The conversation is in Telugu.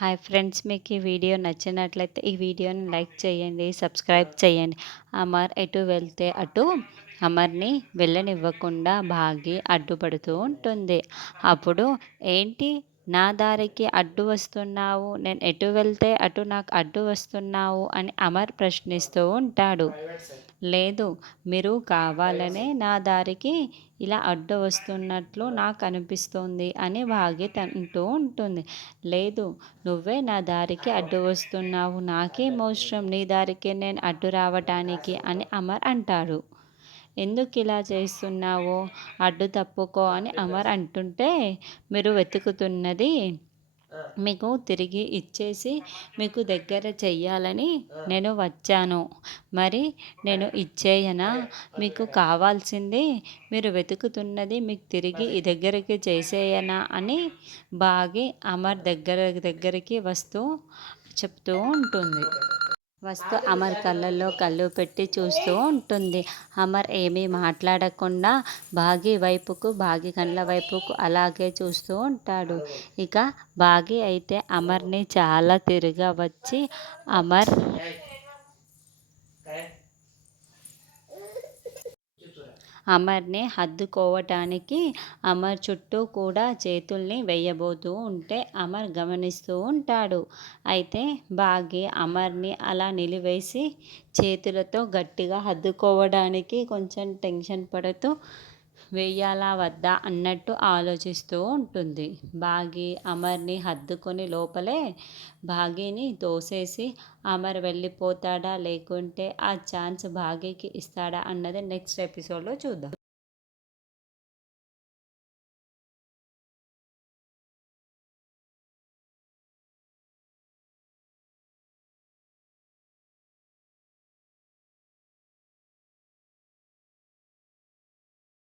హాయ్ ఫ్రెండ్స్, మీకు ఈ వీడియో నచ్చినట్లయితే ఈ వీడియోని లైక్ చేయండి, సబ్స్క్రైబ్ చేయండి. అమర్ ఎటు వెళ్తే అటు అమర్ని వెళ్ళనివ్వకుండా భాగి అడ్డుపడుతూ ఉంటుంది. అప్పుడు ఏంటి, నా దారికి అడ్డు వస్తున్నావు, నేను ఎటు వెళ్తే అటు నాకు అడ్డు వస్తున్నావు అని అమర్ ప్రశ్నిస్తూ ఉంటాడు. లేదు, మీరు కావాలనే నా దారికి ఇలా అడ్డు వస్తున్నట్లు నాకు అనిపిస్తుంది అని భాగి అంటూ ఉంటుంది. లేదు, నువ్వే నా దారికి అడ్డు వస్తున్నావు, నాకేం అవసరం నీ దారికి నేను అడ్డు రావటానికి అని అమర్ అంటాడు. ఎందుకు ఇలా చేస్తున్నావు, అడ్డు తప్పుకో అని అమర్ అంటుంటే, మీరు వెతుకుతున్నది మీకు తిరిగి ఇచ్చేసి మీకు దగ్గర చెయ్యాలని నేను వచ్చాను. మరి నేను ఇచ్చేయనా? మీకు కావాల్సింది, మీరు వెతుకుతున్నది మీకు తిరిగి ఈ దగ్గరికి చేసేయనా అని బాగి అమర్ దగ్గరికి వస్తూ చెప్తూ ఉంటుంది. వస్తూ అమర్ కళ్ళల్లో కళ్ళు పెట్టి చూస్తూ ఉంటుంది. అమర్ ఏమీ మాట్లాడకుండా బాగి కళ్ళ వైపుకు అలాగే చూస్తూ ఉంటాడు. ఇక బాగి అయితే అమర్ని చాలా తిరిగా వచ్చి అమర్ అమర్ని హత్తుకోవటానికి అమర్ చుట్టూ కూడా చేతుల్ని వెయ్యబోతూ ఉంటే అమర్ గమనిస్తూ ఉంటాడు. అయితే బాగి అమర్ని అలా నిలివేసి చేతులతో గట్టిగా హత్తుకోవడానికి కొంచెం టెన్షన్ పడుతూ వెయ్యాలా వద్దా అన్నట్టు ఆలోచిస్తూ ఉంటుంది. బాగి అమర్ని హత్తుకొని లోపలే బాగీని తోసేసి అమర్ వెళ్ళిపోతాడా, లేకుంటే ఆ ఛాన్స్ బాగీకి ఇస్తాడా అన్నది నెక్స్ట్ ఎపిసోడ్లో చూద్దాం.